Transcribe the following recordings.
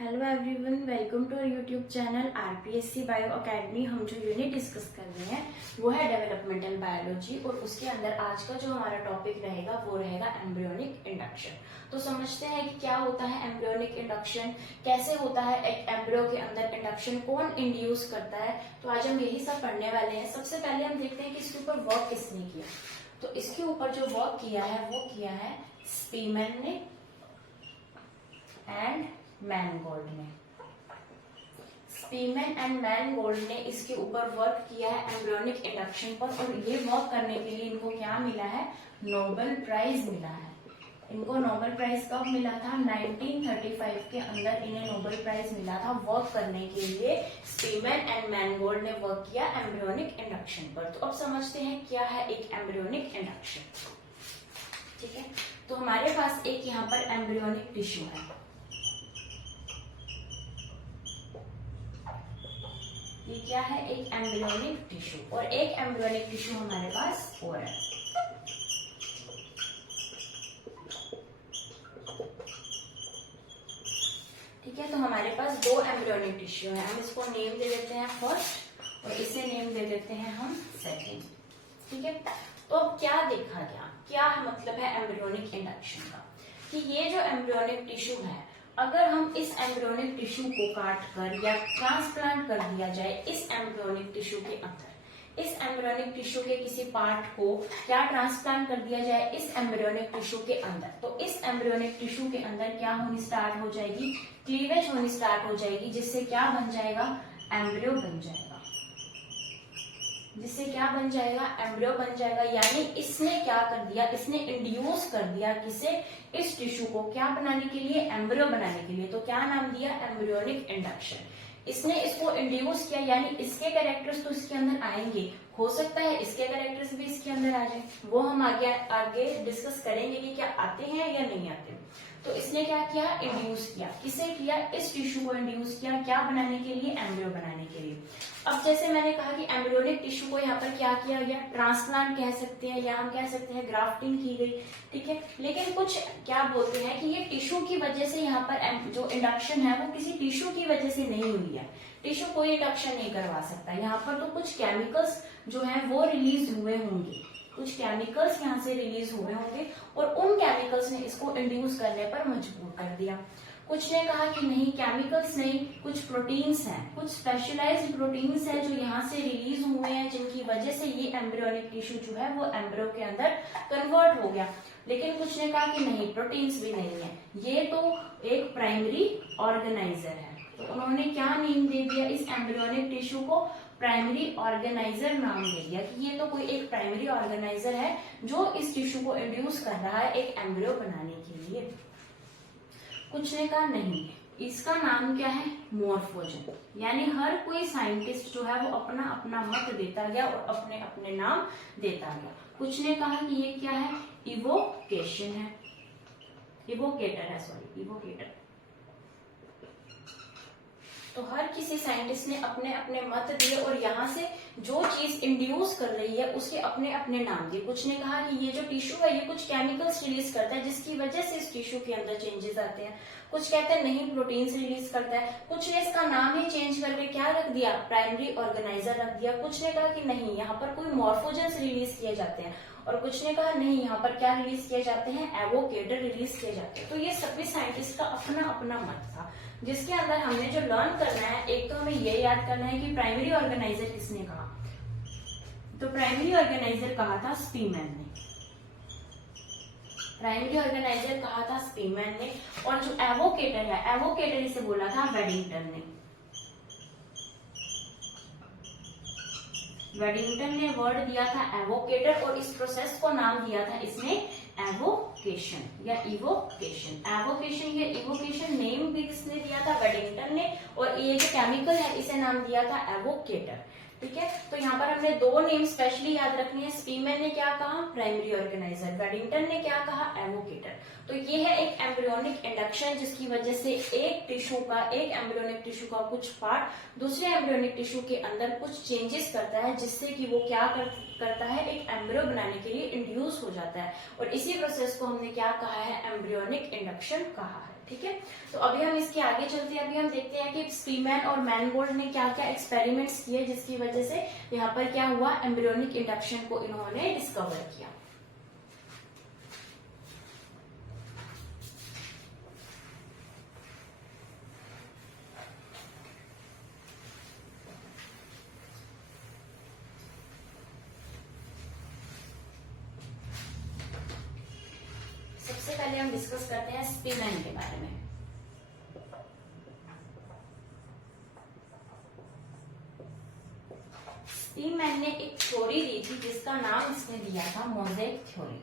Hello everyone, welcome to our YouTube channel RPSC bio academy. हम जो unit discuss कर रहे हैं वो है डेवलपमेंटल बायोलॉजी और उसके अंदर आज का जो हमारा टॉपिक रहेगा वो रहेगा एम्ब्रियोनिक इंडक्शन। तो समझते हैं कि क्या होता है एम्ब्रियोनिक इंडक्शन, कैसे होता है एक एम्ब्रियो के अंदर इंडक्शन, कौन इंड्यूस करता है। तो आज हम यही सब पढ़ने वाले हैं। सबसे पहले हम देखते हैं कि इसके ऊपर वर्क किसने किया। तो इसके ऊपर जो वर्क किया है वो किया है स्पीमैन ने एंड मैनगोल्ड ने। स्पीमैन एंड मैनगोल्ड ने इसके ऊपर वर्क किया है एम्ब्रियोनिक इंडक्शन पर, और ये वर्क करने के लिए इनको क्या मिला है, नोबेल प्राइज मिला है। इनको नोबेल प्राइज कब मिला था, 1935 के अंदर इन्हें नोबेल प्राइज मिला था वर्क करने के लिए। स्पीमैन एंड मैनगोल्ड ने वर्क किया एम्ब्रियोनिक इंडक्शन पर। तो अब समझते हैं क्या है एक एम्ब्रियोनिक इंडक्शन। ठीक है, तो हमारे पास एक यहाँ पर एम्ब्रियोनिक टिश्यू है। ये क्या है, एक एम्ब्रियोनिक टिश्यू, और एक एम्ब्रियोनिक टिश्यू हमारे पास और है। ठीक है, तो हमारे पास दो एम्ब्रियोनिक टिश्यू है। हम इसको नेम दे देते हैं फर्स्ट और इसे नेम दे देते हैं हम सेकेंड। ठीक है, तो अब क्या देखा गया, क्या मतलब है एम्ब्रियोनिक इंडक्शन का, कि ये जो एम्ब्रियोनिक टिश्यू है, अगर हम इस एम्ब्रियोनिक टिश्यू को काट कर या ट्रांसप्लांट कर दिया जाए इस एम्ब्रियोनिक टिश्यू के अंदर, इस एम्ब्रियोनिक टिश्यू के किसी पार्ट को क्या ट्रांसप्लांट कर दिया जाए इस एम्ब्रियोनिक टिश्यू के अंदर, तो इस एम्ब्रियोनिक टिश्यू के अंदर क्या होनी स्टार्ट हो जाएगी, क्लीवेज होनी स्टार्ट हो जाएगी, जिससे क्या बन जाएगा, एम्ब्रियो बन जाएगा। जिससे क्या बन जाएगा, एम्ब्रियो बन जाएगा। यानी इसने क्या कर दिया, इसने इंड्यूस कर दिया किसे, इस टिश्यू को क्या बनाने के लिए, एम्ब्रियो बनाने के लिए। तो क्या नाम दिया, एम्ब्रियोनिक इंडक्शन। इसने इसको इंड्यूस किया, यानी इसके कैरेक्टर्स तो इसके अंदर आएंगे, हो सकता है इसके कैरेक्टर्स भी इसके अंदर आ जाए, वो हम आगे डिस्कस करेंगे कि क्या आते हैं या नहीं आते। तो इसने क्या किया, इंड्यूस किया, किसे किया, इस टिश्यू को इंड्यूस किया, क्या बनाने के लिए, एम्ब्रियो बनाने के लिए। अब जैसे मैंने कहा कि एम्ब्रियोनिक टिश्यू को यहाँ पर क्या किया गया, ट्रांसप्लांट कह सकते हैं या हम कह सकते हैं ग्राफ्टिंग की गई। ठीक है, लेकिन कुछ क्या बोलते हैं कि ये टिश्यू की वजह से यहाँ पर जो इंडक्शन है वो किसी टिश्यू की वजह से नहीं हुई है। टिश्यू कोई इंडक्शन नहीं करवा सकता। यहाँ पर तो कुछ केमिकल्स जो है वो रिलीज हुए होंगे, कुछ केमिकल्स यहाँ से रिलीज हुए होंगे और उन केमिकल्स ने इसको इंड्यूस करने पर मजबूर कर दिया। कुछ ने कहा कि नहीं, केमिकल्स नहीं, कुछ प्रोटीन्स हैं, कुछ स्पेशलाइज्ड प्रोटीन्स हैं जो यहाँ से रिलीज हुए हैं, जिनकी वजह से ये एम्ब्रियोनिक टिश्यू जो है वो एम्ब्रियो के अंदर कन्वर्ट हो गया। लेकिन कुछ ने कहा कि नहीं, प्रोटीन्स भी नहीं है, ये तो एक प्राइमरी ऑर्गेनाइजर है। तो उन्होंने क्या नेम दे दिया इस एम्ब्रियोनिक टिश्यू को, प्राइमरी ऑर्गेनाइजर नाम दे दिया, कि ये तो कोई एक प्राइमरी ऑर्गेनाइजर है जो इस टिश्यू को इंड्यूस कर रहा है एक एम्ब्रियो बनाने के लिए। कुछ ने कहा नहीं, इसका नाम क्या है, मॉर्फोजन। यानी हर कोई साइंटिस्ट जो है वो अपना अपना मत देता गया और अपने अपने नाम देता गया। कुछ ने कहा कि ये क्या है, इवोकेशन है, इवोकेटर है, सॉरी इवोकेटर। तो हर किसी साइंटिस्ट ने अपने अपने मत दिए और यहाँ से जो चीज इंड्यूस कर रही है उसके अपने अपने नाम दिए। कुछ ने कहा कि ये जो टिश्यू है ये कुछ केमिकल्स रिलीज करता है जिसकी वजह से इस टिश्यू के अंदर चेंजेस आते हैं। कुछ कहते हैं नहीं, प्रोटीन्स रिलीज करता है। कुछ ने इसका नाम ही चेंज करके क्या रख दिया, प्राइमरी ऑर्गेनाइजर रख दिया। कुछ ने कहा कि नहीं, यहाँ पर कोई मॉर्फोजेंस रिलीज किए जाते हैं, और कुछ ने कहा नहीं, यहाँ पर क्या रिलीज किए जाते हैं, एवोकेटर रिलीज किए जाते हैं। तो ये सभी साइंटिस्ट का अपना अपना मत था, जिसके अंदर हमने जो लर्न करना है, एक तो हमें ये याद करना है कि प्राइमरी ऑर्गेनाइजर किसने कहा। तो प्राइमरी ऑर्गेनाइजर कहा था स्पीमैन ने, प्राइमरी ऑर्गेनाइजर कहा था स्पीमैन ने, और जो एवोकेटर है, एवोकेटर इसे बोला था वेडिंगटन ने। वेडिंगटन ने वर्ड दिया था एवोकेटर और इस प्रोसेस को नाम दिया था इसने एवोकेशन या इवोकेशन। एवोकेशन या इवोकेशन नेम भी किसने दिया था, वेडिंगटन ने, और ये जो केमिकल है इसे नाम दिया था एवोकेटर। ठीक है, तो यहाँ पर हमने दो नेम स्पेशली याद रखने हैं। स्पीमैन ने क्या कहा, प्राइमरी ऑर्गेनाइजर, वेडिंगटन ने क्या कहा, एवोकेटर। तो ये है एक एम्ब्रियोनिक इंडक्शन जिसकी वजह से एक टिश्यू का, एक एम्ब्रियोनिक टिश्यू का कुछ पार्ट दूसरे एम्ब्रियोनिक टिश्यू के अंदर कुछ चेंजेस करता है, जिससे कि वो क्या करता है, एक एम्ब्रियो बनाने के लिए इंड्यूस हो जाता है। और इसी प्रोसेस को हमने क्या कहा है, एम्ब्रियोनिक इंडक्शन कहा है। ठीक है, तो अभी हम इसके आगे चलते हैं। अभी हम देखते हैं कि स्पीमैन और मैनगोल्ड ने क्या क्या एक्सपेरिमेंट्स किए जिसकी वजह से यहाँ पर क्या हुआ, एम्ब्रियोनिक इंडक्शन को इन्होंने डिस्कवर किया। सबसे पहले हम डिस्कस करते हैं स्पीमैन के बारे में। स्पीमैन ने एक थ्योरी दी थी जिसका नाम इसने दिया था मोज़ेक थ्योरी।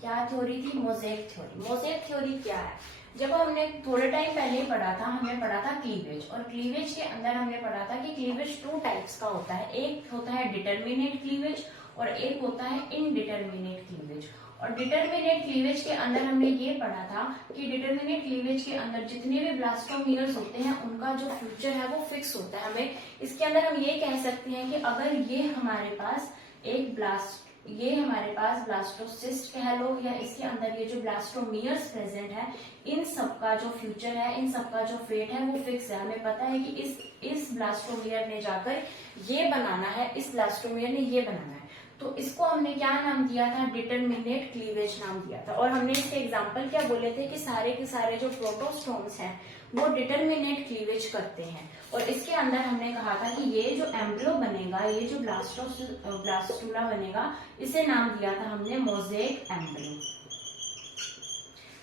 क्या थ्योरी थी, मोज़ेक थ्योरी। मोज़ेक थ्योरी क्या है, जब हमने थोड़े टाइम पहले पढ़ा था, हमने पढ़ा था क्लीवेज, और क्लीवेज के अंदर हमने पढ़ा था कि क्लीवेज 2 टाइप्स का होता है। एक होता है डिटर्मिनेट क्लीवेज और एक होता है इनडिटर्मिनेट क्लीवेज। और डिटर्मिनेट क्लीवेज के अंदर हमने ये पढ़ा था कि डिटर्मिनेट क्लीवेज के अंदर जितने भी ब्लास्टोमियर्स होते हैं उनका जो फ्यूचर है वो फिक्स होता है। हमें इसके अंदर हम ये कह सकते हैं कि अगर ये हमारे पास ब्लास्टोसिस्ट कह लो, या इसके अंदर ये जो ब्लास्टोमियर्स प्रेजेंट है, इन सबका जो फ्यूचर है, इन सबका जो फेट है वो फिक्स है। हमें पता है कि इस ब्लास्टोमियर ने जाकर ये बनाना है, इस ब्लास्टोमियर ने ये बनाना है। तो इसको हमने क्या नाम दिया था, डिटर्मिनेट क्लीवेज नाम दिया था। और हमने इसके एग्जाम्पल क्या बोले थे कि सारे के सारे जो प्रोटोस्टोन्स हैं वो डिटर्मिनेट क्लीवेज करते हैं। और इसके अंदर हमने कहा था कि ये जो एम्ब्रियो बनेगा, ये जो ब्लास्टुला बनेगा, इसे नाम दिया था हमने मोज़ेक एम्ब्रियो।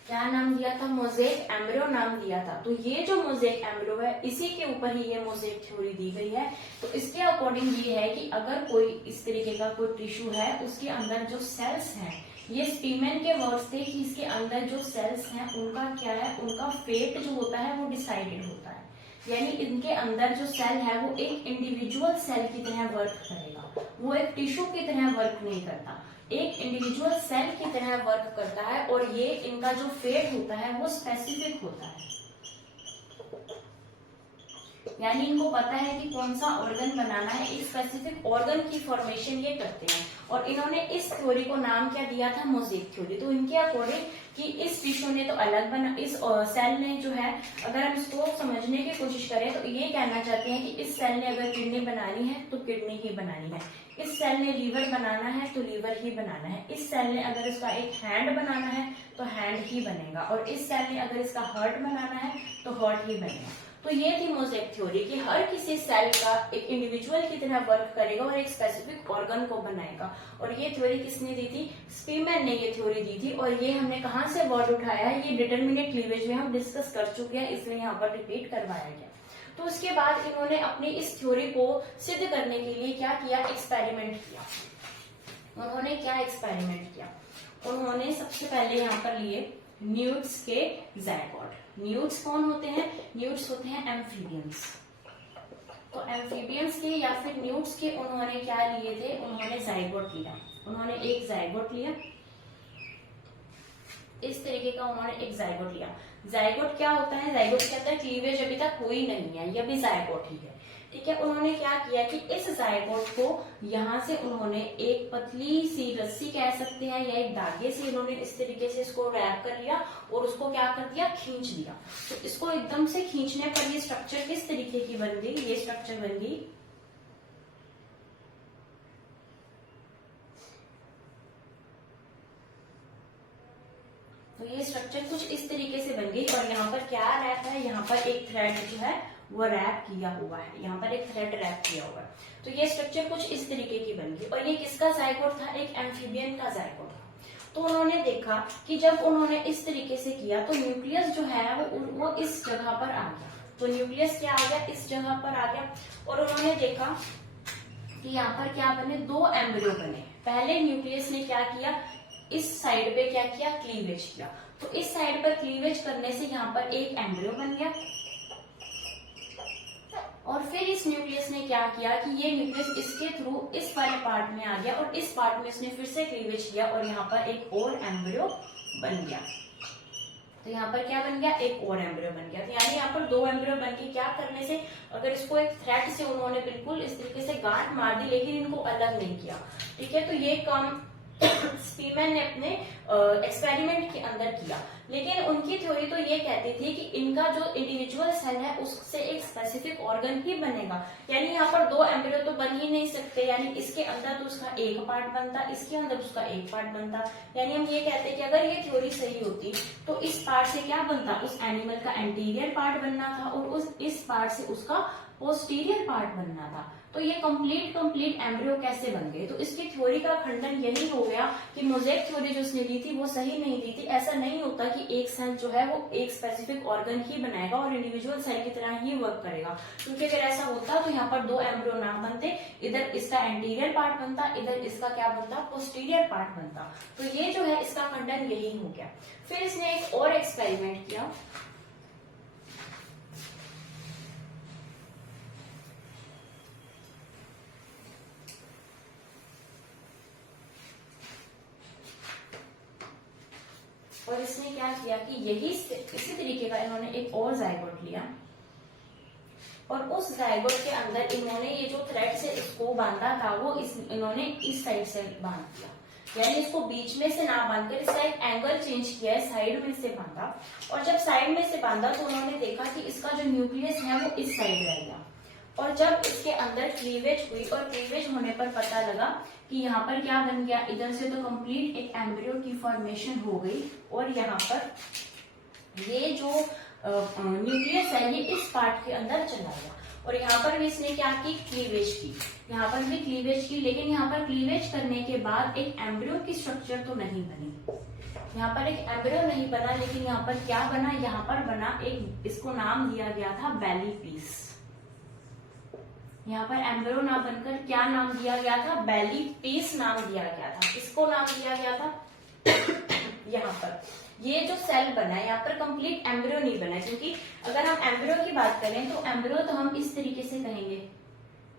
क्या नाम दिया था, मोज़ेक एम्ब्रियो नाम दिया था। तो ये जो मोज़ेक एम्ब्रियो है, इसी के ऊपर ही ये मोज़ेक थ्योरी दी गई है। तो इसके अकॉर्डिंग ये है कि अगर कोई इस तरीके का कोई टिश्यू है, उसके अंदर जो सेल्स हैं, ये स्पीमैन के वर्ड्स थे कि इसके अंदर जो सेल्स हैं उनका क्या है, उनका फेट जो होता है वो डिसाइडेड होता है। यानी इनके अंदर जो सेल है वो एक इंडिविजुअल सेल की तरह वर्क करेगा, वो एक टिश्यू की तरह वर्क नहीं करता, एक इंडिविजुअल सेल की तरह वर्क करता है। और ये इनका जो फेट होता है वो स्पेसिफिक होता है, यानी इनको पता है कि कौन सा ऑर्गन बनाना है, एक स्पेसिफिक ऑर्गन की फॉर्मेशन ये करते हैं। और इन्होंने इस थ्योरी को नाम क्या दिया था, मोज़ेक थ्योरी। तो इनके अकॉर्डिंग कि इस टिश्यू ने तो अलग बना, इस सेल ने जो है, अगर हम इसको समझने की कोशिश करें तो ये कहना चाहते हैं कि इस सेल ने अगर किडनी बनानी है तो किडनी ही बनानी है, इस सेल ने लीवर बनाना है तो लीवर ही बनाना है, इस सेल ने अगर इसका एक हैंड बनाना है तो हैंड ही बनेगा, और इस सेल ने अगर इसका हार्ट बनाना है तो हार्ट ही बनेगा। तो ये थी मोज़ेक थ्योरी कि हर किसी सेल का एक इंडिविजुअल की तरह वर्क करेगा और एक स्पेसिफिक ऑर्गन को बनाएगा। और ये थ्योरी किसने दी थी, स्पीमैन ने ये थ्योरी दी थी। और ये हमने कहाँ से वर्ड उठाया है, ये डिटर्मिनेट क्लीवेज में हम डिस्कस कर चुके हैं, इसलिए यहाँ पर रिपीट करवाया गया। तो उसके बाद इन्होंने अपनी इस थ्योरी को सिद्ध करने के लिए क्या किया, एक्सपेरिमेंट किया। उन्होंने क्या एक्सपेरिमेंट किया, उन्होंने सबसे पहले यहाँ पर लिए न्यूट्स के ज़ायगोट। न्यूट्स कौन होते हैं, न्यूट्स होते हैं एम्फीबियंस। तो एम्फीबियंस के या फिर न्यूट्स के उन्होंने क्या लिए थे, उन्होंने ज़ायगोट लिया। उन्होंने एक ज़ायगोट लिया, इस तरीके का उन्होंने एक ज़ायगोट लिया। ज़ायगोट क्या होता है, ज़ायगोट के अंदर क्लीवेज अभी तक हुई नहीं है, यह भी ज़ायगोट ही है, ठीक है। उन्होंने क्या किया कि इस ज़ायगोट को यहाँ से उन्होंने एक पतली सी रस्सी कह सकते हैं या एक धागे से इन्होंने इस तरीके से इसको रैप कर लिया और उसको क्या कर दिया, खींच दिया। तो इसको एकदम से खींचने पर ये स्ट्रक्चर किस तरीके की बन गई, ये स्ट्रक्चर बन गई तो ये स्ट्रक्चर कुछ इस तरीके से बन गई। और यहाँ पर क्या रैप है, यहाँ पर एक थ्रेड जो है वो रैप किया हुआ है, यहाँ पर एक थ्रेड रैप किया हुआ है। तो ये स्ट्रक्चर कुछ इस तरीके की बन गई। और ये किसका ज़ायगोट था, एक एम्फीबियन का ज़ायगोट था। तो उन्होंने देखा कि जब उन्होंने इस तरीके से किया तो न्यूक्लियस जो है वो इस जगह पर आ गया। तो न्यूक्लियस क्या आ गया, इस जगह पर आ गया। और उन्होंने देखा कि यहाँ पर क्या बने, 2 एम्ब्रियो बने। पहले न्यूक्लियस ने क्या किया, इस साइड पे क्या किया, क्लीवेज किया। तो इस साइड पर क्लीवेज करने से यहाँ पर एक एम्ब्रियो बन गया। और फिर इस न्यूक्लियस ने क्या किया कि ये न्यूक्लियस इसके थ्रू इस वाले पार्ट में आ गया और इस पार्ट में इसने फिर से क्लीवेज किया और यहाँ पर एक और एम्ब्रियो बन गया। तो यहाँ पर क्या बन गया, एक और एम्ब्रियो बन गया। तो यानी यहाँ पर 2 एम्ब्रियो बन के क्या करने से, अगर इसको एक थ्रेड से उन्होंने बिल्कुल इस तरीके से गांठ मार दी लेकिन इनको अलग नहीं किया, ठीक है। तो ये काम स्पीमैन ने अपने एक्सपेरिमेंट के अंदर किया। लेकिन उनकी थ्योरी तो ये कहती थी कि इनका जो इंडिविजुअल सेल है उससे एक स्पेसिफिक ऑर्गन ही बनेगा, यानी यहाँ पर दो एम्ब्रियो तो बन ही नहीं सकते, यानी इसके अंदर तो उसका एक पार्ट बनता, इसके अंदर उसका एक पार्ट बनता। यानी हम ये कहते हैं कि अगर ये थ्योरी सही होती तो इस पार्ट से क्या बनता, उस एनिमल का एंटीरियर पार्ट बनना था और इस पार्ट से उसका पोस्टीरियर पार्ट बनना था। तो ये कंप्लीट एम्ब्रियो कैसे बन गए? तो इसकी थ्योरी का खंडन यही हो गया कि मोज़ेक थ्योरी जो उसने ली थी वो सही नहीं दी थी। ऐसा नहीं होता कि एक सेल जो है वो एक स्पेसिफिक ऑर्गन ही बनाएगा और इंडिविजुअल सेल की तरह ही वर्क करेगा, क्योंकि अगर ऐसा होता तो यहाँ पर दो एम्ब्रियो ना बनते, इधर इसका एंटीरियर पार्ट बनता, इधर इसका क्या बनता, पोस्टीरियर पार्ट बनता। तो ये जो है इसका खंडन यही हो गया। फिर इसने एक और एक्सपेरिमेंट किया, और इसने क्या किया कि इसी तरीके का इन्होंने एक और जायगोट लिया और उस जायगोट के अंदर इन्होंने ये जो थ्रेड से इसको बांधा था वो इन्होंने इस साइड से बांध दिया, यानी इसको बीच में से ना बांधकर इसका एक एंगल चेंज किया है, साइड में से बांधा। और जब साइड में से बांधा तो उन्होंने देखा कि इसका जो न्यूक्लियस है वो इस साइड रहेगा। और जब इसके अंदर क्लीवेज हुई और क्लीवेज होने पर पता लगा कि यहाँ पर क्या बन गया, इधर से तो कंप्लीट एक एम्ब्रियो की फॉर्मेशन हो गई और यहाँ पर ये जो न्यूक्लियस है ये इस पार्ट के अंदर चला गया। और यहाँ पर भी इसने क्या की, क्लीवेज की, यहाँ पर भी क्लीवेज की। लेकिन यहाँ पर क्लीवेज करने के बाद एक एम्ब्रियो की स्ट्रक्चर तो नहीं बनी, यहाँ पर एक एम्ब्रियो नहीं बना, लेकिन यहाँ पर क्या बना, यहाँ पर बना एक, इसको नाम दिया गया था बेली पीस। यहाँ पर एम्ब्रियो ना बनकर क्या नाम दिया गया था, बेली पीस नाम दिया गया था। इसको नाम दिया गया था यहाँ पर ये जो सेल बना है यहाँ पर कंप्लीट एम्ब्रियो नहीं बना, क्योंकि अगर हम एम्ब्रियो की बात करें तो एम्ब्रियो तो हम इस तरीके से कहेंगे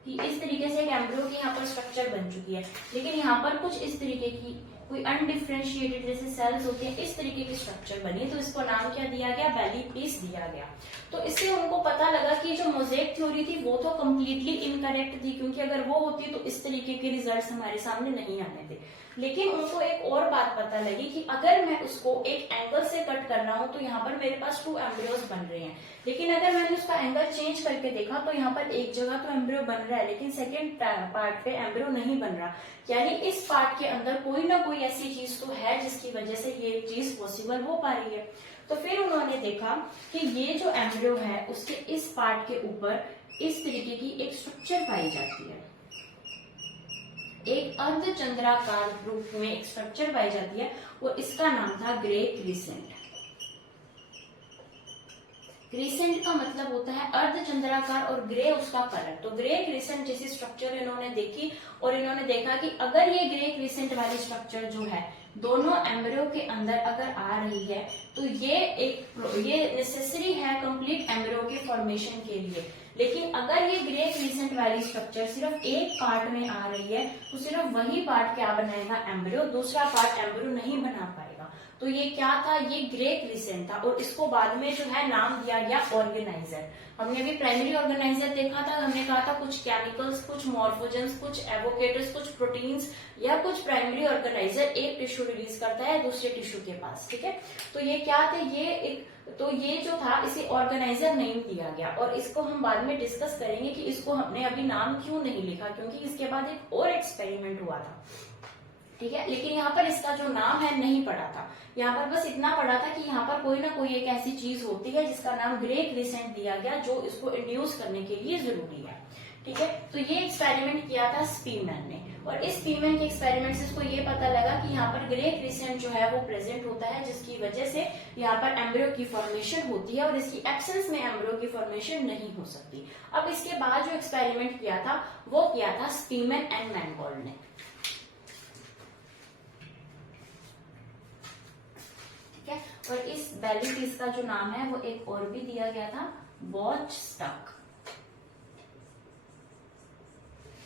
कि इस तरीके से एक एम्ब्रियो की यहाँ पर स्ट्रक्चर बन चुकी है। लेकिन यहाँ पर कुछ इस तरीके की कोई अनडिफरेंशिएटेड जैसे सेल्स होते हैं, इस तरीके की स्ट्रक्चर बनी, तो इसको नाम क्या दिया गया, बेली पीस दिया गया। तो इससे उनको पता लगा कि जो मोज़ेक थ्योरी थी वो तो कम्प्लीटली इनकरेक्ट थी, क्योंकि अगर वो होती तो इस तरीके के रिजल्ट्स हमारे सामने नहीं आने थे। लेकिन उनको एक और बात पता लगी कि अगर मैं उसको एक एंगल से कट कर रहा हूं तो यहाँ पर मेरे पास 2 एम्ब्रियोज बन रहे हैं। लेकिन अगर मैंने उसका एंगल चेंज करके देखा तो यहाँ पर एक जगह तो एम्ब्रियो बन रहा है, लेकिन सेकेंड पार्ट पे एम्ब्रियो नहीं बन रहा, यानी इस पार्ट के अंदर कोई ना कोई ऐसी चीज तो है जिसकी वजह से ये चीज पॉसिबल हो पा रही है। तो फिर उन्होंने देखा कि ये जो एम्ब्रियो है उसके इस पार्ट के ऊपर इस तरीके की एक स्ट्रक्चर पाई जाती है, एक अर्धचंद्राकार रूप में एक स्ट्रक्चर पाई जाती है और इसका नाम था ग्रे क्रिसेंट। क्रिसेंट का मतलब होता है अर्धचंद्राकार और ग्रे उसका कलर। तो ग्रे क्रिसेंट जैसी स्ट्रक्चर इन्होंने देखी और इन्होंने देखा कि अगर ये ग्रे क्रिसेंट वाली स्ट्रक्चर जो है दोनों एम्ब्रियो के अंदर अगर आ रही है तो ये नेसेसरी है कंप्लीट एम्ब्रियो के फॉर्मेशन के लिए। लेकिन अगर ये ग्रे क्रिसेंट वाली स्ट्रक्चर सिर्फ एक पार्ट में आ रही है तो सिर्फ वही पार्ट क्या बनाएगा, एम्ब्रियो, दूसरा पार्ट एम्ब्रियो नहीं बना पाएगा। तो ये क्या था, ये ग्रे क्रिसेंट था और इसको बाद में जो है नाम दिया गया ऑर्गेनाइजर। हमने अभी प्राइमरी ऑर्गेनाइजर देखा था, हमने कहा था कुछ केमिकल्स, कुछ मॉर्फोजेंस, कुछ एवोकेटर्स, कुछ प्रोटीन्स या कुछ प्राइमरी ऑर्गेनाइजर एक टिश्यू रिलीज करता है दूसरे टिश्यू के पास, ठीक है। तो ये क्या थे, ये जो था इसे ऑर्गेनाइजर नेम दिया गया और इसको हम बाद में डिस्कस करेंगे कि इसको हमने अभी नाम क्यों नहीं लिखा, क्योंकि इसके बाद एक और एक्सपेरिमेंट हुआ था, ठीक है। लेकिन यहाँ पर इसका जो नाम है नहीं पड़ा था, यहाँ पर बस इतना पड़ा था कि यहाँ पर कोई ना कोई एक ऐसी चीज होती है जिसका नाम ग्रे क्रिसेंट दिया गया जो इसको इंड्यूस करने के लिए जरूरी है, ठीक है। तो ये एक्सपेरिमेंट किया था स्पीमैन ने और इस स्पीमैन के एक्सपेरिमेंट से इसको ये पता लगा कि यहाँ पर ग्रे क्रिसेंट जो है वो प्रेजेंट होता है, जिसकी वजह से यहाँ पर एम्ब्रियो की फॉर्मेशन होती है और इसकी एब्सेंस में एम्ब्रियो की फॉर्मेशन नहीं हो सकती। अब इसके बाद जो एक्सपेरिमेंट किया था वो किया था स्पीमैन एंड मैनगोल्ड ने, ठीक है। और इस बेली पीस का जो नाम है वो एक और भी दिया गया था, बॉच स्टक।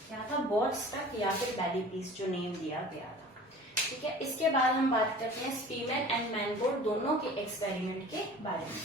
क्या था, बॉच स्टक या फिर बेली पीस जो नेम दिया गया था, ठीक है। इसके बाद हम बात करते हैं स्पीमैन एंड मैनगोल्ड दोनों के एक्सपेरिमेंट के बारे में।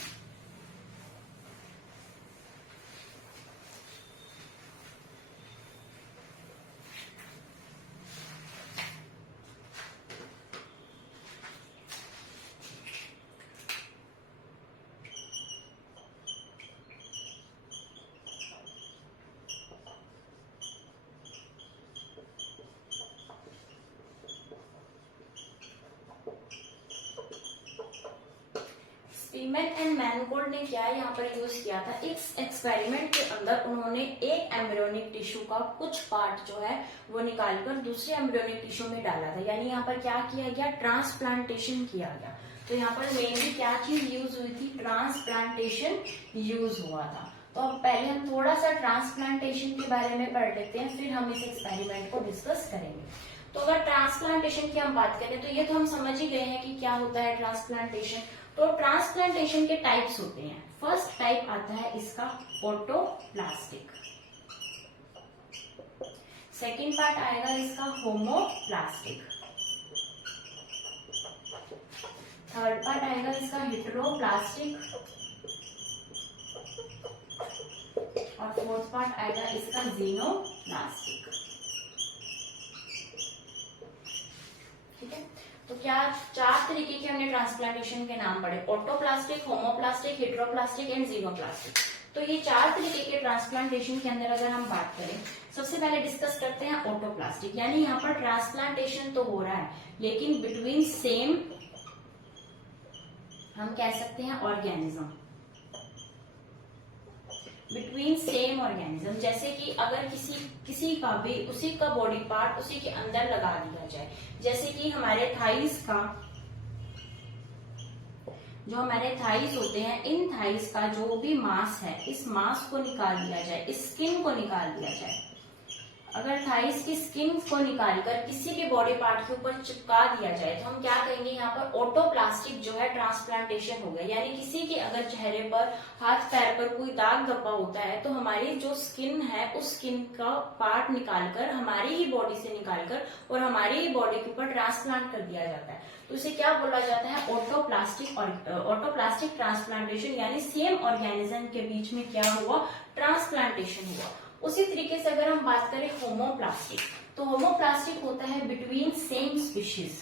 स्पीमैन एंड मैनगोल्ड ने क्या यहाँ पर यूज किया था, इस एक्सपेरिमेंट के अंदर उन्होंने एक एम्ब्रियोनिक टिश्यू का कुछ पार्ट जो है वो निकालकर दूसरे एम्ब्रियोनिक टिश्यू में डाला था। यानी यहाँ पर क्या किया गया, ट्रांसप्लांटेशन किया गया। तो यहाँ पर मेनली क्या चीज यूज हुई थी, ट्रांसप्लांटेशन यूज हुआ था। तो अब पहले हम थोड़ा सा ट्रांसप्लांटेशन के बारे में पढ़ लेते हैं, फिर हम इस एक्सपेरिमेंट को डिस्कस करेंगे। तो अगर ट्रांसप्लांटेशन की हम बात करें तो ये तो हम समझ ही गए हैं कि क्या होता है ट्रांसप्लांटेशन। तो ट्रांसप्लांटेशन के टाइप्स होते हैं। फर्स्ट टाइप आता है इसका ऑटोप्लास्टिक, सेकेंड पार्ट आएगा इसका होमोप्लास्टिक, थर्ड पार्ट आएगा इसका हेटेरोप्लास्टिक, और फोर्थ पार्ट आएगा इसका जीनोप्लास्टिक। ठीक है, तो क्या 4 तरीके के हमने ट्रांसप्लांटेशन के नाम पढ़े, ऑटोप्लास्टिक, होमोप्लास्टिक, हेटेरोप्लास्टिक एंड जीनोप्लास्टिक। तो ये 4 तरीके के ट्रांसप्लांटेशन के अंदर अगर हम बात करें, सबसे पहले डिस्कस करते हैं ऑटोप्लास्टिक। यानी यहाँ पर ट्रांसप्लांटेशन तो हो रहा है लेकिन बिटवीन सेम, हम कह सकते हैं ऑर्गेनिज्म, बिटवीन सेम ऑर्गेनिज्म। जैसे कि अगर किसी का भी उसी का बॉडी पार्ट उसी के अंदर लगा दिया जाए, जैसे कि हमारे थाइस का, जो हमारे थाइस होते हैं, इन थाइस का जो भी मांस है, इस मांस को निकाल दिया जाए, इस स्किन को निकाल दिया जाए। अगर थाइस की स्किन को निकालकर किसी भी बॉडी पार्ट के ऊपर चिपका दिया जाए तो हम क्या कहेंगे, यहाँ पर ऑटोप्लास्टिक जो है ट्रांसप्लांटेशन हो गया। यानी किसी के अगर चेहरे पर, हाथ पैर पर कोई दाग धब्बा होता है तो हमारी जो स्किन है उस स्किन का पार्ट निकालकर, हमारी ही बॉडी से निकालकर और हमारी ही बॉडी के ऊपर ट्रांसप्लांट कर दिया जाता है। तो इसे क्या बोला जाता है, ऑटोप्लास्टिक। ऑटोप्लास्टिक ट्रांसप्लांटेशन यानी सेम ऑर्गेनिज्म के बीच में क्या हुआ, ट्रांसप्लांटेशन हुआ। उसी तरीके से अगर हम बात करें होमोप्लास्टिक, तो होमोप्लास्टिक होता है between same species,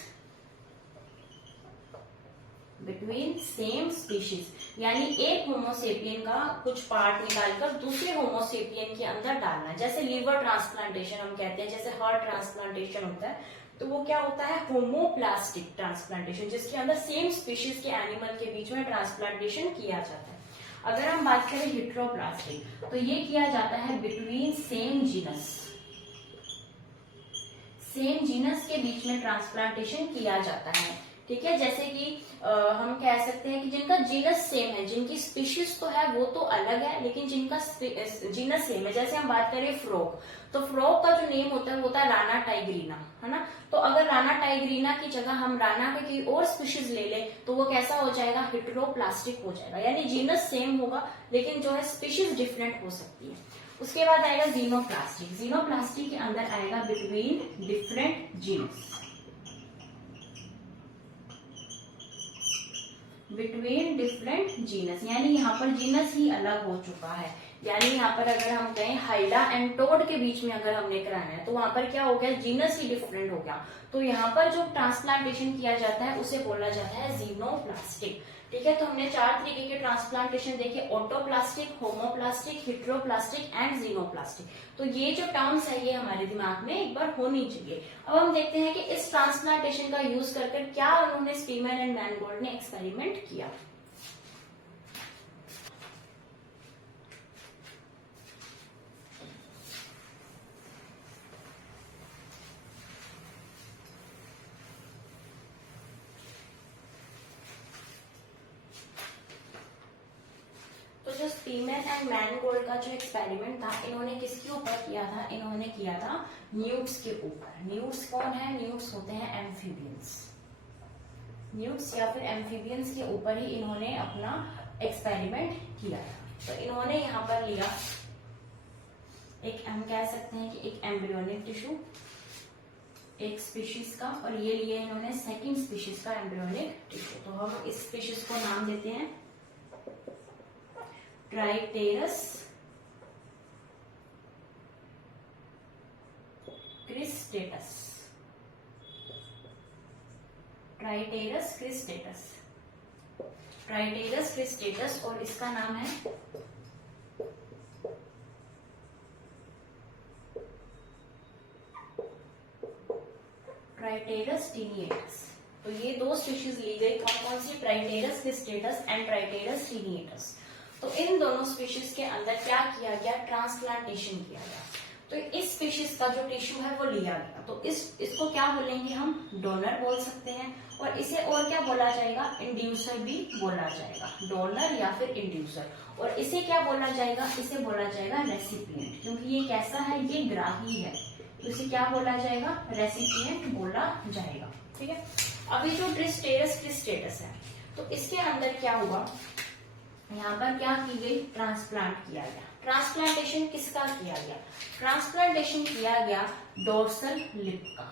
between same species. यानी एक होमोसेपियन का कुछ पार्ट निकालकर दूसरे होमोसेपियन के अंदर डालना। जैसे लीवर ट्रांसप्लांटेशन हम कहते हैं, जैसे हार्ट ट्रांसप्लांटेशन होता है, तो वो क्या होता है, होमोप्लास्टिक ट्रांसप्लांटेशन, जिसके अंदर सेम स्पीशीज के एनिमल के बीच में ट्रांसप्लांटेशन किया जाता है। अगर हम बात करें हेटेरोप्लास्टिक, तो ये किया जाता है between same genus, same genus के बीच में ट्रांसप्लांटेशन किया जाता है। ठीक है, जैसे कि हम कह सकते हैं कि जिनका जीनस सेम है, जिनकी स्पीशीज तो है वो तो अलग है लेकिन जिनका जीनस सेम है। जैसे हम बात करें फ्रॉग, तो फ्रॉग का जो नेम होता है वो होता है राना टाइग्रीना, है ना। तो अगर राना टाइग्रीना की जगह हम राना की और स्पीशीज ले लें तो वो कैसा हो जाएगा, हेटेरोप्लास्टिक हो जाएगा। यानी जीनस सेम होगा लेकिन जो है स्पीशीज डिफरेंट हो सकती है। उसके बाद आएगा जीनोप्लास्टिक। जीनोप्लास्टिक के अंदर आएगा between different genus, between different genus, यानी यहाँ पर जीनस ही अलग हो चुका है। यानी यहाँ पर अगर हम कहें हाइला एंड टोड के बीच में अगर हमने कराया है तो वहां पर क्या हो गया, जीनस ही डिफरेंट हो गया। तो यहाँ पर जो ट्रांसप्लांटेशन किया जाता है उसे बोला जाता है जीनोप्लास्टिक। ठीक है, तो हमने 4 तरीके के ट्रांसप्लांटेशन देखे, ऑटोप्लास्टिक, होमोप्लास्टिक, हेटेरोप्लास्टिक एंड जीनोप्लास्टिक। तो ये जो टर्म्स है ये हमारे दिमाग में एक बार होनी चाहिए। अब हम देखते हैं कि इस ट्रांसप्लांटेशन का यूज करके क्या उन्होंने स्पीमैन एंड मैनगोल्ड ने एक्सपेरिमेंट किया। जो स्पीमैन एंड मैनगोल्ड का जो एक्सपेरिमेंट था, इन्होंने किसके ऊपर किया था, इन्होंने किया था न्यूट्स के ऊपर। न्यूट्स कौन है, न्यूट्स होते हैं एम्फीबियंस। न्यूट्स या फिर एम्फीबियंस के ऊपर ही इन्होंने अपना एक्सपेरिमेंट किया था। तो इन्होंने यहाँ पर लिया एक, हम कह सकते हैं कि एक एम्ब्रियोनिक टिश्यू एक स्पीशीज का, और ये लिए इन्होंने सेकंड स्पीशीज का एम्ब्रियोनिक टिश्यू। तो हम इस स्पीशीज को नाम देते हैं ट्राइटेरस क्रिस्टेटस, ट्राइटेरस क्रिस्टेटस, ट्राइटेरस क्रिस्टेटस, और इसका नाम है ट्राइटेरस टीनिएटस। तो ये दो स्पीशीज ली गई, कौन कौन सी, ट्राइटेरस क्रिस्टेटस एंड ट्राइटेरस टीनिएटस। तो इन दोनों स्पीशीज के अंदर क्या किया गया, ट्रांसप्लांटेशन किया गया। तो इस स्पीशीज का जो टिश्यू है वो लिया गया, तो इसको क्या बोलेंगे हम, डोनर बोल सकते हैं, और इसे और क्या बोला जाएगा, इंड्यूसर भी बोला जाएगा, डोनर या फिर इंड्यूसर। और इसे क्या बोला जाएगा, इसे बोला जाएगा रेसिपिएंट, क्योंकि ये कैसा है, ये ग्राही है, तो इसे क्या बोला जाएगा, रेसिपिएंट बोला जाएगा। ठीक है, अभी जो ट्राइटेरस क्रिस्टेटस है, तो इसके अंदर क्या हुआ, यहाँ पर क्या की गई, ट्रांसप्लांट किया गया। ट्रांसप्लांटेशन किसका किया गया, ट्रांसप्लांटेशन किया गया डोर्सल लिप का।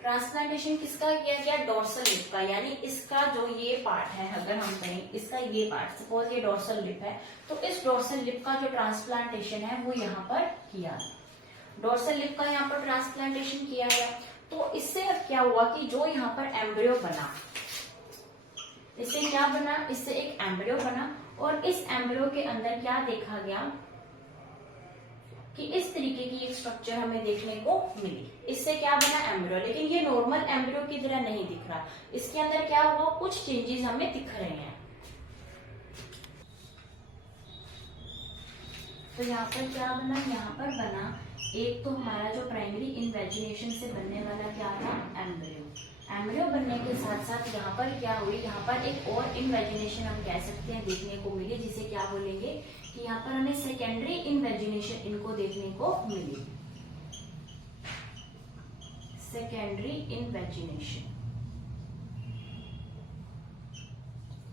ट्रांसप्लांटेशन किसका किया गया, डोर्सल लिप का, यानी इसका जो ये पार्ट है, अगर हम कहें इसका ये पार्ट, सपोज ये डोर्सल लिप है, तो इस डोर्सल लिप का जो ट्रांसप्लांटेशन है वो यहाँ पर किया गया। डोर्सल लिप का यहाँ पर ट्रांसप्लांटेशन किया गया, तो इससे अब क्या हुआ कि जो यहाँ पर एम्ब्रियो बना, इससे क्या बना, इससे एक एम्ब्रियो बना, और इस एम्ब्रियो के अंदर क्या देखा गया कि इस तरीके की एक स्ट्रक्चर हमें देखने को मिली। इससे क्या बना, एम्ब्रियो, लेकिन ये नॉर्मल एम्ब्रियो की तरह नहीं दिख रहा, इसके अंदर क्या हुआ, कुछ चेंजेस हमें दिख रहे हैं। तो यहाँ पर क्या बना, यहाँ पर बना एक तो हमारा जो प्राइमरी इन्वेजिनेशन से बनने वाला क्या था, एम्ब्रियो। एम्ब्रियो बनने के साथ साथ यहाँ पर क्या हुई, यहाँ पर एक और इन्वेजिनेशन हम कह सकते हैं देखने को मिली, जिसे क्या बोलेंगे कि यहाँ पर हमें सेकेंडरी इन्वेजिनेशन इनको देखने को मिली, सेकेंडरी इन्वेजिनेशन।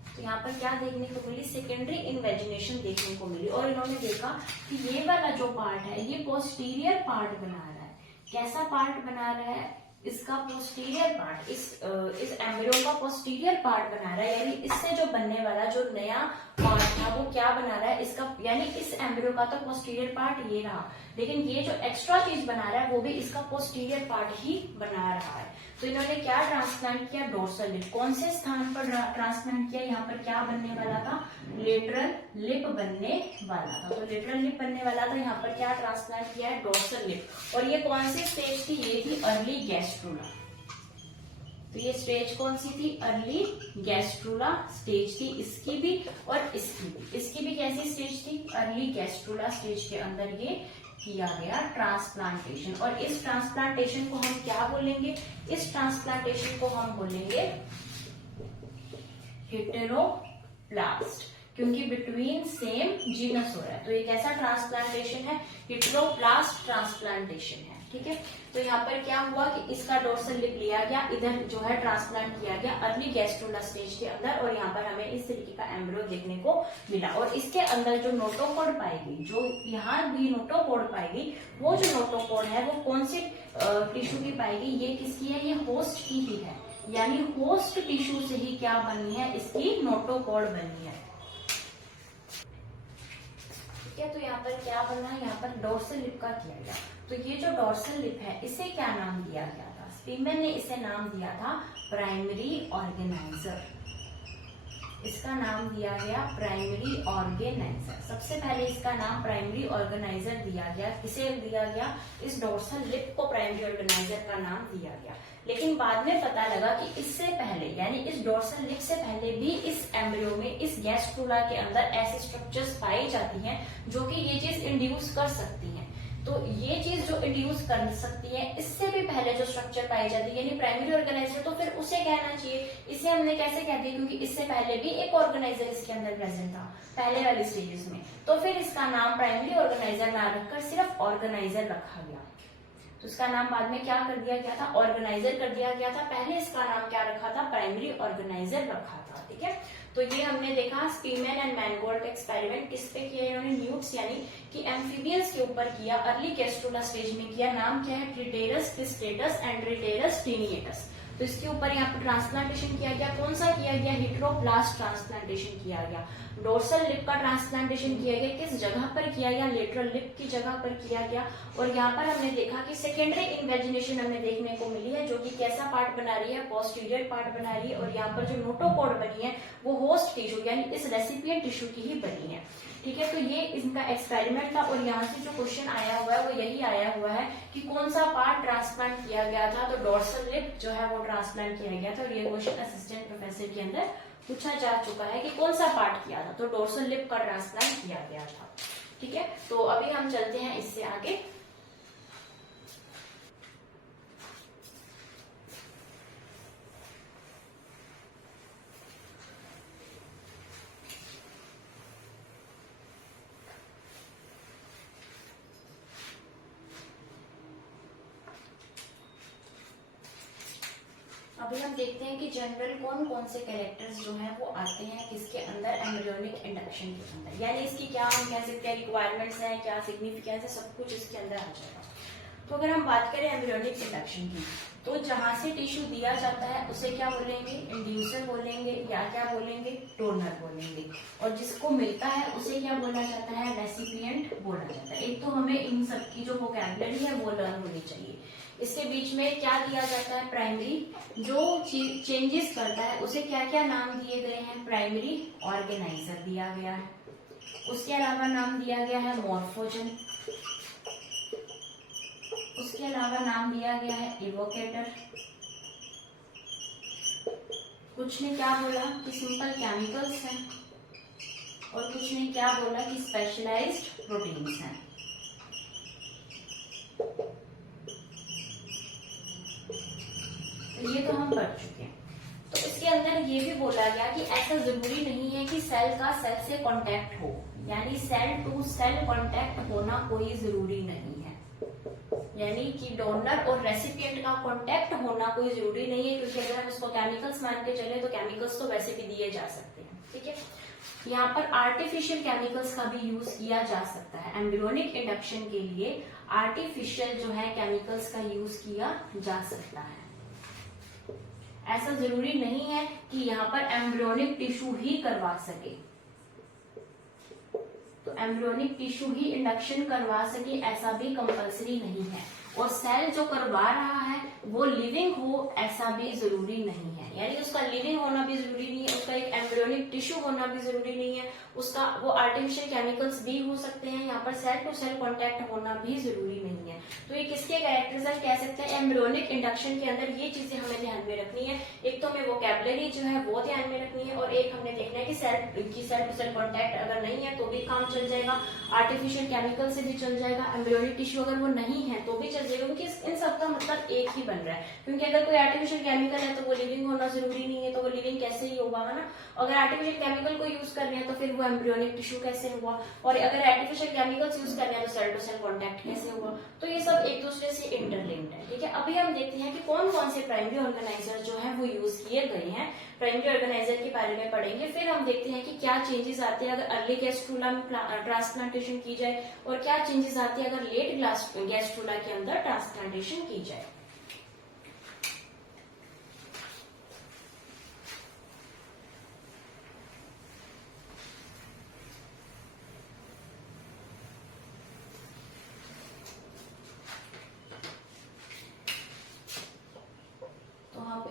तो यहाँ पर क्या देखने को मिली, सेकेंडरी इन्वेजिनेशन देखने को मिली, और इन्होंने देखा कि ये वाला जो पार्ट है ये पोस्टीरियर पार्ट बना रहा है। कैसा पार्ट बना रहा है, इसका पोस्टीरियर पार्ट, इस एम्ब्रियो का पोस्टीरियर पार्ट बना रहा है, यानी इससे जो बनने वाला जो नया पार्ट था वो क्या बना रहा है, इसका, यानी इस एम्ब्रियो का तो पोस्टीरियर पार्ट ये रहा, लेकिन ये जो एक्स्ट्रा चीज बना रहा है वो भी इसका पोस्टीरियर पार्ट ही बना रहा है। तो इन्होंने क्या ट्रांसप्लांट किया, डोर्सल लिप। कौन से स्थान पर ट्रांसप्लांट किया, यहाँ पर क्या बनने वाला था, लेटरल लिप बनने वाला था। तो लेटरल लिप बनने वाला था, यहाँ पर क्या ट्रांसप्लांट किया है, डोर्सल लिप। और ये कौन सी स्टेज थी, ये थी अर्ली गैस्ट्रूला। तो ये स्टेज कौन सी थी, अर्ली गैस्ट्रूला स्टेज थी, इसकी भी और इसकी भी कैसी स्टेज थी, अर्ली गैस्ट्रूला स्टेज के अंदर ये किया गया ट्रांसप्लांटेशन। और इस ट्रांसप्लांटेशन को हम क्या बोलेंगे, इस ट्रांसप्लांटेशन को हम बोलेंगे हेटेरोप्लास्ट, क्योंकि बिटवीन सेम जीनस हो रहा है। तो ये कैसा ट्रांसप्लांटेशन है, हेटेरोप्लास्ट ट्रांसप्लांटेशन है। ठीक है, तो यहाँ पर क्या हुआ कि इसका डोर्सल लिप लिया गया, इधर जो है ट्रांसप्लांट किया गया अर्ली गैस्ट्रूला स्टेज के अंदर, और यहाँ पर हमें इस तरीके का एम्ब्रियो देखने को मिला। और इसके अंदर जो नोटोकॉड पाई गई, जो यहाँ भी नोटोकॉड पाई गई, वो जो नोटोकॉड है वो कौन सी टिश्यू की पाई गई, ये किसकी है, ये होस्ट की ही है, यानी होस्ट टिश्यू से ही क्या बनी है, इसकी नोटोकॉड बनी है। ठीक है, तो यहाँ पर क्या बना, यहाँ पर डोर्सल लिप का किया गया। तो ये जो डोर्सल लिप है इसे क्या नाम दिया गया था, स्पीमन ने इसे नाम दिया था प्राइमरी ऑर्गेनाइजर। इसका नाम दिया गया प्राइमरी ऑर्गेनाइजर। सबसे पहले इसका नाम प्राइमरी ऑर्गेनाइजर दिया गया, किसे दिया गया, इस डोर्सल लिप को प्राइमरी ऑर्गेनाइजर का नाम दिया गया। लेकिन बाद में पता लगा कि इससे पहले, यानी इस डोर्सल लिप से पहले भी इस एम्ब्रियो में, इस गैस्ट्रूला के अंदर ऐसे स्ट्रक्चर्स पाई जाती हैं जो कि ये चीज इंड्यूस कर सकती हैं। तो ये चीज जो इंड्यूस कर सकती है, इससे भी पहले जो स्ट्रक्चर पाई जाती है यानी प्राइमरी ऑर्गेनाइजर, तो फिर उसे कहना चाहिए, इसे हमने कैसे कह दिया, क्योंकि इससे पहले भी एक ऑर्गेनाइजर इसके अंदर प्रेजेंट था पहले वाली स्टेजेस में, तो फिर इसका नाम प्राइमरी ऑर्गेनाइजर ना रखकर सिर्फ ऑर्गेनाइजर रखा गया। तो इसका नाम बाद में क्या कर दिया गया था, ऑर्गेनाइजर कर दिया गया था। पहले इसका नाम क्या रखा था, प्राइमरी ऑर्गेनाइजर रखा था। ठीक है, तो ये हमने देखा स्पीमन एंड मैनगोल्ड का एक्सपेरिमेंट किस पे किया इन्होंने, न्यूट्स यानी कि एम्फीबियंस के ऊपर किया, अर्ली गैस्ट्रूला स्टेज में किया। नाम क्या है, ट्राइटेरस क्रिस्टेटस एंड ट्राइटेरस टीनिएटस। तो इसके ऊपर यहाँ पर ट्रांसप्लांटेशन किया गया। कौन सा किया गया? हेटेरोब्लास्ट ट्रांसप्लांटेशन किया गया। डोर्सल लिप का ट्रांसप्लांटेशन किया गया। किस जगह पर किया गया? लेटरल लिप की जगह पर किया गया। और यहाँ पर हमने देखा कि सेकेंडरी इन्वेजिनेशन हमें देखने को मिली है, जो कि कैसा पार्ट बना रही है? पोस्टीरियर पार्ट बना रही है। और यहाँ पर जो नोटोकॉर्ड बनी है वो होस्ट टिश्यू यानी इस रेसिपिएंट टिश्यू की ही बनी है। ठीक है, तो ये इनका एक्सपेरिमेंट था और यहाँ से जो क्वेश्चन आया हुआ है वो यही आया हुआ है कि कौन सा पार्ट ट्रांसप्लांट किया गया था। तो डोर्सल लिप जो है वो ट्रांसप्लांट किया गया था और ये क्वेश्चन असिस्टेंट प्रोफेसर के अंदर पूछा जा चुका है कि कौन सा पार्ट किया था। तो डोर्सल लिप का ट्रांसप्लांट किया गया था। ठीक है, तो अभी हम चलते हैं इससे आगे। अभी हम देखते हैं कि जनरल कौन कौन से कैरेक्टर्स जो हैं वो आते हैं किसके अंदर? एम्ब्रियोनिक इंडक्शन के अंदर। यानी इसकी क्या हम कह सकते हैं रिक्वायरमेंट्स हैं, क्या सिग्निफिकेंस है, सब कुछ इसके अंदर आ जाएगा। तो अगर हम बात करें एम्ब्रियोनिक इंडक्शन की, तो जहां से टिश्यू दिया जाता है उसे क्या बोलेंगे? इंड्यूसर बोलेंगे या क्या बोलेंगे? डोनर बोलेंगे। और जिसको मिलता है उसे क्या बोला जाता है? रेसिपिएंट बोला जाता है। एक तो हमें इन सब की जो वोकैबुलरी है वो लर्न होनी चाहिए। इसके बीच में क्या दिया जाता है? प्राइमरी जो चेंजेस करता है उसे क्या क्या नाम दिए गए हैं? प्राइमरी ऑर्गेनाइजर दिया गया है। उसके अलावा नाम दिया गया है मॉर्फोजन। उसके अलावा नाम दिया गया है इवोकेटर। कुछ ने क्या बोला कि सिंपल केमिकल्स हैं और कुछ ने क्या बोला कि स्पेशलाइज्ड प्रोटीन्स हैं। ये तो हम पढ़ चुके हैं। तो इसके अंदर ये भी बोला गया कि ऐसा जरूरी नहीं है कि सेल का सेल से कांटेक्ट हो, यानी सेल टू सेल कांटेक्ट होना कोई जरूरी नहीं है। यानी कि डोनर और रेसिपिएंट का कांटेक्ट होना कोई जरूरी नहीं है, क्योंकि अगर हम इसको केमिकल्स मान के चले तो केमिकल्स तो वैसे भी दिए जा सकते हैं। ठीक है, यहाँ पर आर्टिफिशियल केमिकल्स का भी यूज किया जा सकता है। एम्ब्रियोनिक इंडक्शन के लिए आर्टिफिशियल जो है केमिकल्स का यूज किया जा सकता है। ऐसा जरूरी नहीं है कि यहाँ पर एम्ब्रियोनिक टिश्यू ही करवा सके, तो एम्ब्रियोनिक टिश्यू ही इंडक्शन करवा सके ऐसा भी कंपलसरी नहीं है। और सेल जो करवा रहा है वो लिविंग हो ऐसा भी जरूरी नहीं है, यानी उसका लिविंग होना भी जरूरी नहीं है, उसका एक एम्ब्रियोनिक टिश्यू होना भी जरूरी नहीं है, उसका वो आर्टिफिशियल केमिकल्स भी हो सकते हैं। यहाँ पर सेल टू सेल कांटेक्ट होना भी जरूरी नहीं है। तो ये किसके कैरेक्टर्स है कह सकते हैं? एम्ब्रियोनिक इंडक्शन के अंदर ये चीजें हमें ध्यान में रखनी है। एक तो हमें वोकैबुलरी जो है वो ध्यान में रखनी है और एक हमने देखना है कि सेल टू सेल कांटेक्ट अगर नहीं है तो भी काम चल जाएगा, आर्टिफिशियल केमिकल से भी चल जाएगा, एम्ब्रियोनिक टिश्यू अगर वो नहीं है तो भी चल जाएगा, क्योंकि इन सबका मतलब एक ही बन रहा है। क्योंकि अगर कोई आर्टिफिशियल केमिकल है तो वो लिविंग होना जरूरी नहीं है, तो वो लिविंग कैसे ही होगा, है ना। अगर आर्टिफिशियल केमिकल को यूज कर रहे हैं तो फिर वो एम्ब्रियोनिक टिश्यू कैसे हुआ, और अगर आर्टिफिशियल केमिकल्स यूज कर रहे हैं तो सेल टू सेल कांटेक्ट कैसे हुआ। तो ये सब एक दूसरे से इंटरलिंक्ड है। ठीक है, अभी हम देखते हैं कि कौन कौन से प्राइमरी ऑर्गेनाइजर जो है वो यूज किए गए हैं। प्राइमरी ऑर्गेनाइजर के बारे में पढ़ेंगे, फिर हम देखते हैं कि क्या चेंजेस आते हैं अगर अर्ली गैस्ट्रुला में ट्रांसप्लांटेशन की जाए और क्या चेंजेस आते हैं अगर लेट गैस्ट्रुला के अंदर ट्रांसप्लांटेशन की जाए।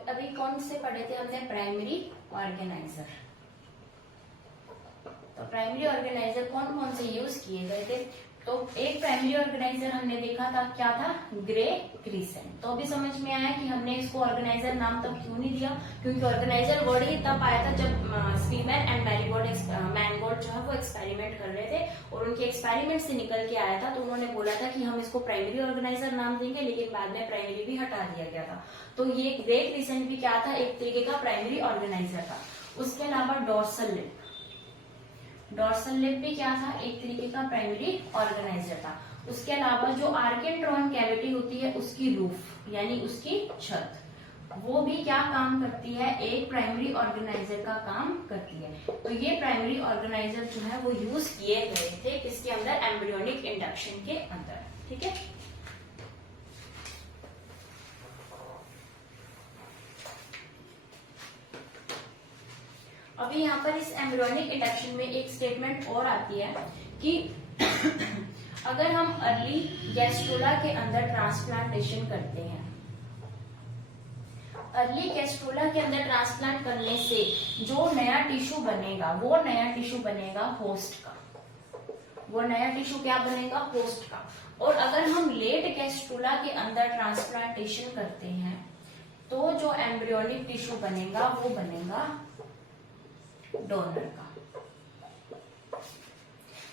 अभी कौन से पढ़े थे हमने? Primary organiser. तो प्राइमरी ऑर्गेनाइजर कौन कौन से यूज किए गए थे? तो एक प्राइमरी ऑर्गेनाइजर हमने देखा था, क्या था? Grey crescent. तो अभी समझ में आया कि हमने इसको ऑर्गेनाइजर नाम तब क्यों नहीं दिया, क्योंकि ऑर्गेनाइजर वर्ड ही तब आया था जब स्पीमैन एंड मैनगोल्ड जो है वो एक्सपेरिमेंट कर रहे थे और उनके एक्सपेरिमेंट से निकल के आया था, तो उन्होंने बोला था कि हम इसको प्राइमरी ऑर्गेनाइजर नाम देंगे, लेकिन बाद में प्राइमरी भी हटा दिया गया था। तो ये ग्रे क्रिसेंट भी क्या था? एक तरीके का प्राइमरी ऑर्गेनाइजर था। उसके अलावा डोर्सल लिप, डोर्सल लिप भी क्या था? एक तरीके का प्राइमरी ऑर्गेनाइजर था। उसके अलावा जो आर्केट्रॉन कैविटी होती है उसकी रूफ यानी उसकी छत, वो भी क्या काम करती है? एक प्राइमरी ऑर्गेनाइजर का काम करती है। तो ये प्राइमरी ऑर्गेनाइजर जो है वो यूज किए गए थे किसके अंदर? एम्ब्रियोनिक इंडक्शन के अंदर। ठीक है, अभी यहाँ पर इस एम्ब्रियोनिक इंडक्शन में एक स्टेटमेंट और आती है कि अगर हम अर्ली गैस्ट्रोला के अंदर ट्रांसप्लांटेशन करते हैं, अर्ली गैस्ट्रोला के अंदर ट्रांसप्लांट करने से जो नया टिश्यू बनेगा वो नया टिश्यू बनेगा होस्ट का, वो नया टिश्यू क्या बनेगा, होस्ट का। और अगर हम लेट गैस्ट्रोला के अंदर ट्रांसप्लांटेशन करते हैं तो जो एम्ब्रियोनिक टिश्यू बनेगा वो बनेगा डोनर का।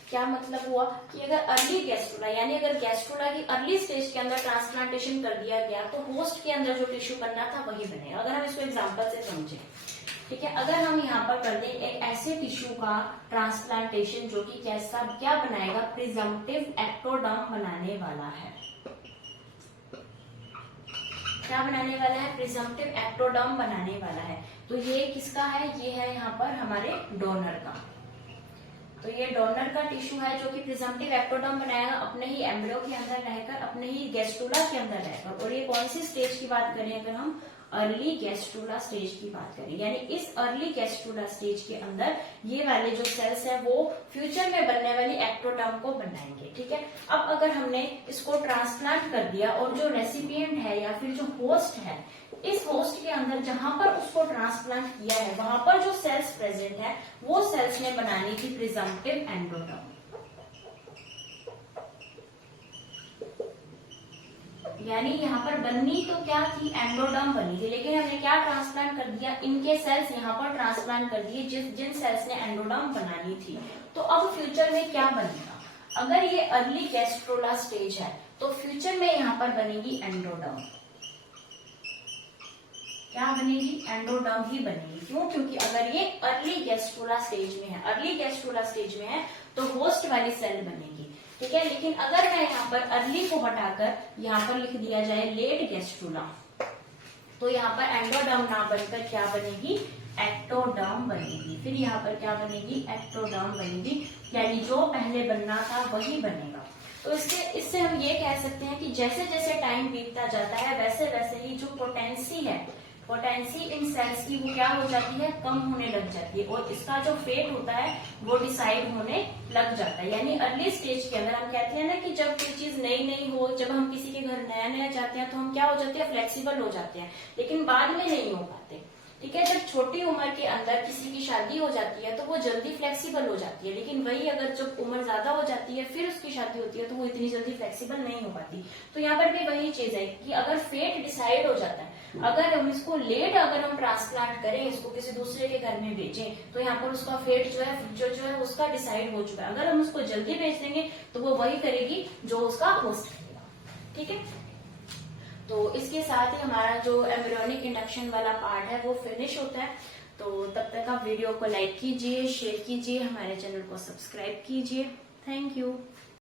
क्या मतलब हुआ कि अगर अर्ली गैस्ट्रोला यानी अगर गैस्ट्रोला की अर्ली स्टेज के अंदर ट्रांसप्लांटेशन कर दिया गया तो होस्ट के अंदर जो टिश्यू बनना था वही बनेगा। अगर हम इसको एग्जांपल से समझें, ठीक है, अगर हम यहाँ पर कर दें एक ऐसे टिश्यू का ट्रांसप्लांटेशन जो कि कैसा क्या बनाएगा, प्रिजम्पटिव एक्टोडर्म बनाने वाला है। क्या बनाने वाला है, प्रिजम्पटिव एक्टोडर्म बनाने वाला है। तो ये किसका है, ये है यहाँ पर हमारे डोनर का। तो ये डोनर का टिश्यू है जो कि प्रिजम्पटिव एक्टोडर्म बनाएगा अपने ही एम्ब्रियो के अंदर रहकर, अपने ही गैस्ट्रोला के अंदर रहकर। और ये कौन सी स्टेज की बात करें, अगर हम अर्ली गैस्ट्रोला स्टेज की बात करें, यानी इस अर्ली गैस्ट्रोला स्टेज के अंदर ये वाले जो सेल्स है वो फ्यूचर में बनने वाली एक्टोडर्म को बनाएंगे। ठीक है, अब अगर हमने इसको ट्रांसप्लांट कर दिया और जो रेसिपिएंट है या फिर जो होस्ट है, इस होस्ट के अंदर जहां पर उसको ट्रांसप्लांट किया है वहां पर जो सेल्स प्रेजेंट है वो सेल्स ने बनानी थी प्रिजम्पटिव एंडोडर्म। यानी यहाँ पर बननी तो क्या थी, एंडोडर्म बनी थी, लेकिन हमने क्या ट्रांसप्लांट कर दिया, इनके सेल्स यहाँ पर ट्रांसप्लांट कर दिए जिन सेल्स ने एंडोडर्म बनानी थी। तो अब फ्यूचर में क्या बनेगा, अगर ये अर्ली गैस्ट्रोला स्टेज है तो फ्यूचर में यहाँ पर बनेगी एंडोडर्म। क्या बनेगी, एंडोडर्म ही बनेगी। क्यों, क्योंकि अगर ये अर्ली गैस्ट्रोला स्टेज में है, अर्ली गैस्ट्रोला स्टेज में है तो होस्ट वाली सेल बनेगी। ठीक है, लेकिन अगर मैं यहाँ पर अर्ली को हटाकर यहाँ पर लिख दिया जाए लेट गैस्ट्रोला, तो यहाँ पर एंडोडर्म ना बनकर क्या बनेगी, एक्टोडर्म बनेगी। फिर यहाँ पर क्या बनेगी, एक्टोडर्म बनेगी, यानी जो पहले बनना था वही बनेगा। तो इससे हम ये कह सकते हैं कि जैसे जैसे टाइम बीतता जाता है वैसे वैसे ही जो पोटेंसी है, पोटेंसी इन सेल्स की वो क्या हो जाती है, कम होने लग जाती है, और इसका जो फेट होता है वो डिसाइड होने लग जाता है। यानी अर्ली स्टेज के अंदर हम कहते हैं ना कि जब कोई चीज नई नई हो, जब हम किसी के घर नया नया जाते हैं तो हम क्या हो जाते हैं, फ्लेक्सिबल हो जाते हैं, लेकिन बाद में नहीं हो पाते। ठीक है, जब छोटी उम्र के अंदर किसी की शादी हो जाती है तो वो जल्दी फ्लेक्सिबल हो जाती है, लेकिन वही अगर जब उम्र ज्यादा हो जाती है फिर उसकी शादी होती है तो वो इतनी जल्दी फ्लेक्सिबल नहीं हो पाती। तो यहाँ पर भी वही चीज है कि अगर फेट डिसाइड हो जाता है, अगर हम इसको लेट अगर हम ट्रांसप्लांट करें, इसको किसी दूसरे के घर में भेजें तो यहाँ पर उसका फेट जो है, फ्यूचर जो है उसका डिसाइड हो चुका है। अगर हम उसको जल्दी भेज देंगे तो वो वही करेगी जो उसका होस्ट करेगा। ठीक है, तो इसके साथ ही हमारा जो एम्ब्रियोनिक इंडक्शन वाला पार्ट है वो फिनिश होता है। तो तब तक आप वीडियो को लाइक कीजिए, शेयर कीजिए, हमारे चैनल को सब्सक्राइब कीजिए। Thank you.